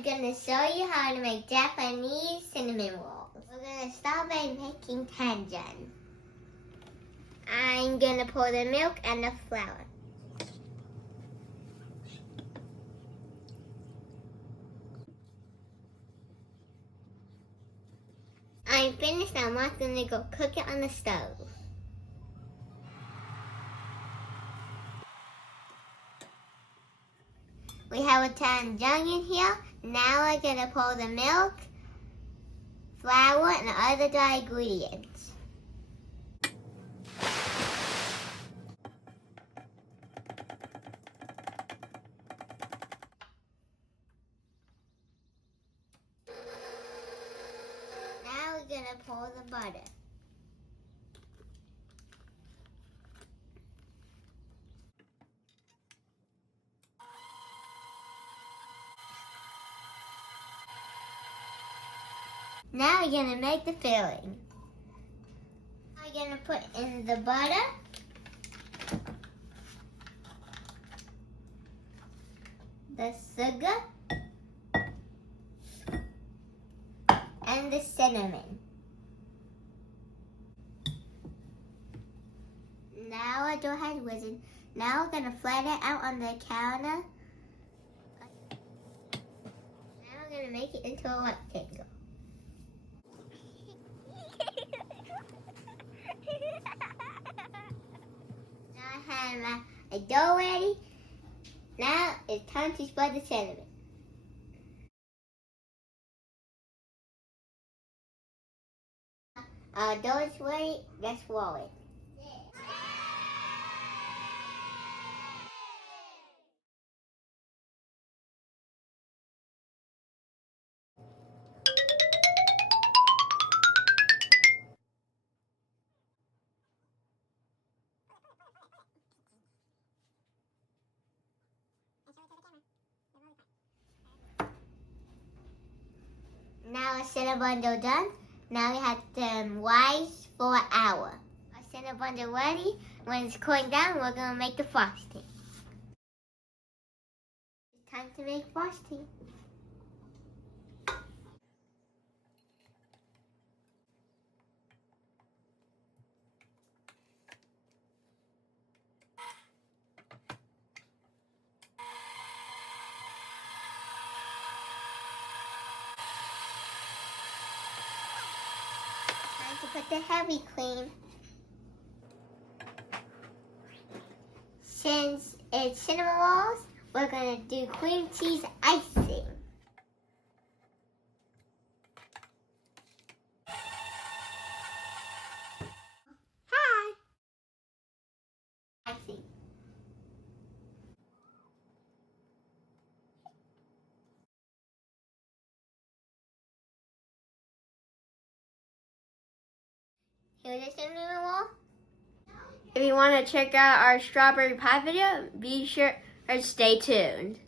I'm gonna show you how to make Japanese cinnamon rolls. We're gonna start by making tangerine. I'm gonna pour the milk and the flour. I'm finished. I'm not gonna go cook it on the stove. We have a tangerine in here. Now we're gonna pour the milk, flour, and other dry ingredients. Now we're gonna pour the butter. Now we're gonna make the filling. We're gonna put in the butter, the sugar, and the cinnamon. Now our dough has risen. Now we're gonna flatten it out on the counter. Now we're gonna make it into a rectangle. Now I have my dough ready. Now it's time to spread the cinnamon. Our dough is ready. Let's roll it. Now our cinnamon dough done. Now we have to rise for an hour. Our cinnamon dough ready. When it's cooling down, we're gonna make the frosting. It's time to make frosting. Time to put the heavy cream. Since it's cinnamon rolls, we're gonna do cream cheese icing. Hi. Icing. Here's the cinnamon roll. If you want to check out our strawberry pie video, be sure to stay tuned.